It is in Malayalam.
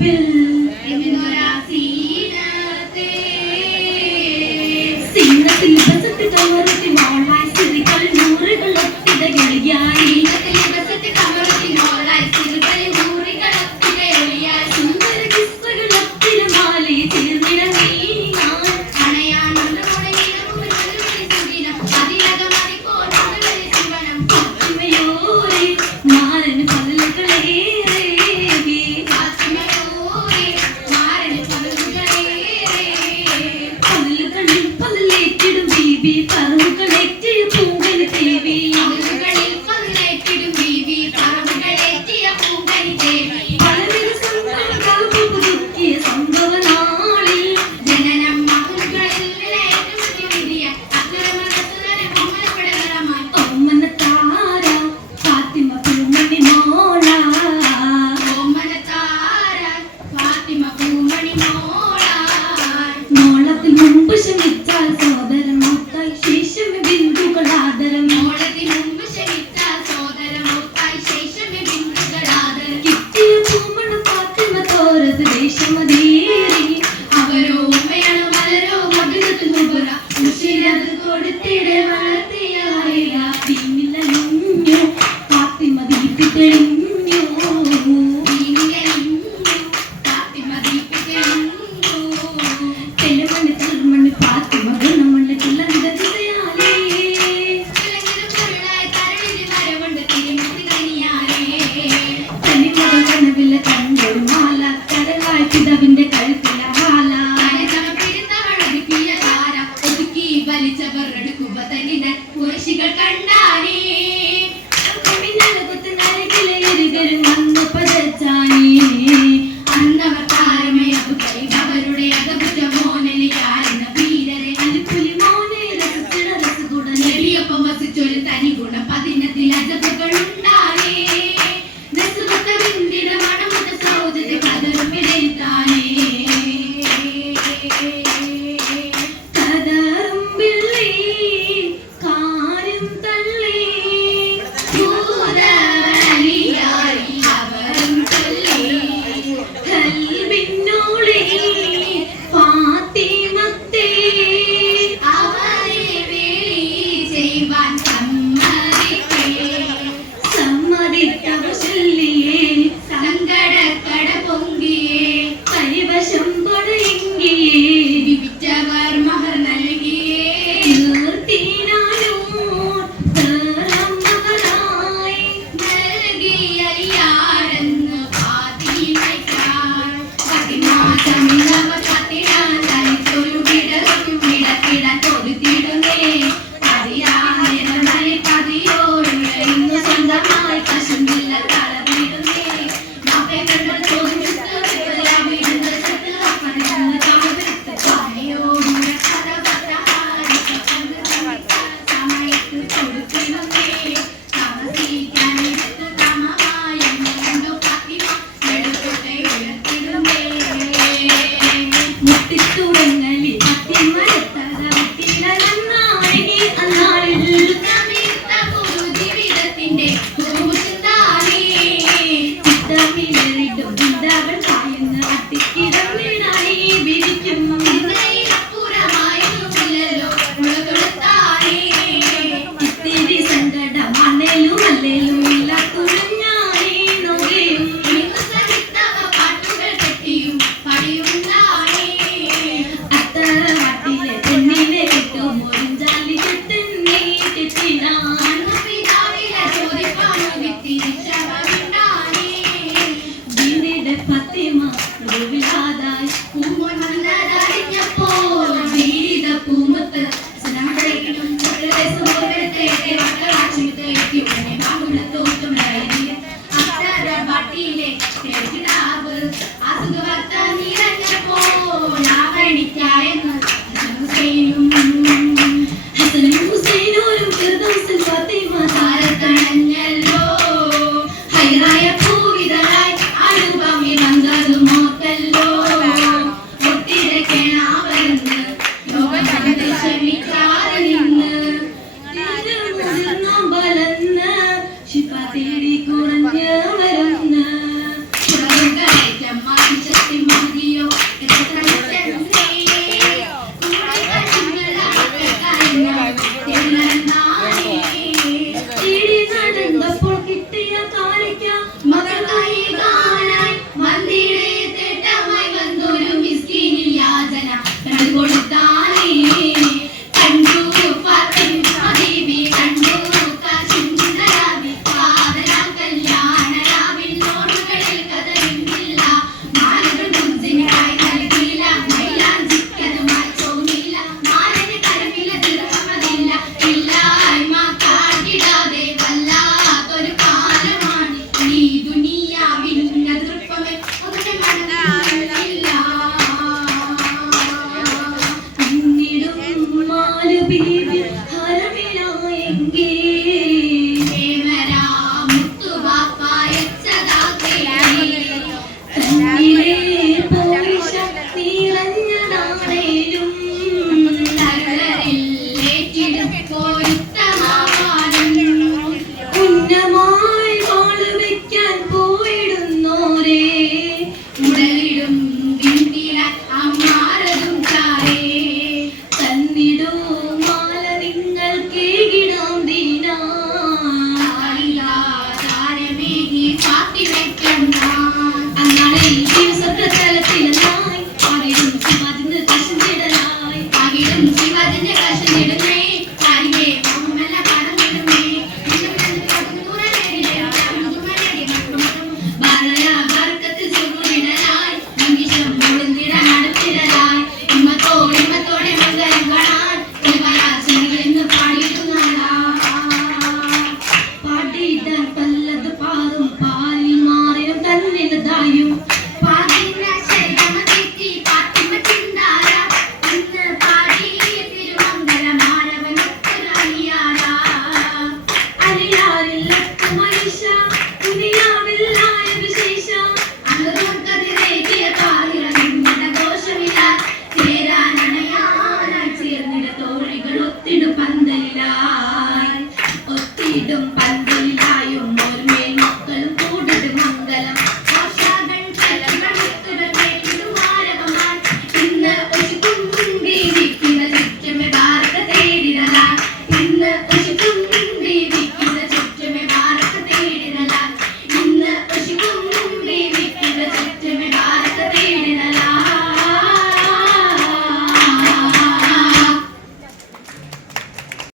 will be fun. പിതാവിന്റെ കഴുത്തില. മാല വലിച്ചവർ എടുക്കുക തന്നെ കുറശികൾ കണ്ടാനേ അന്നവർ താരമേ അവരുടെ അകപ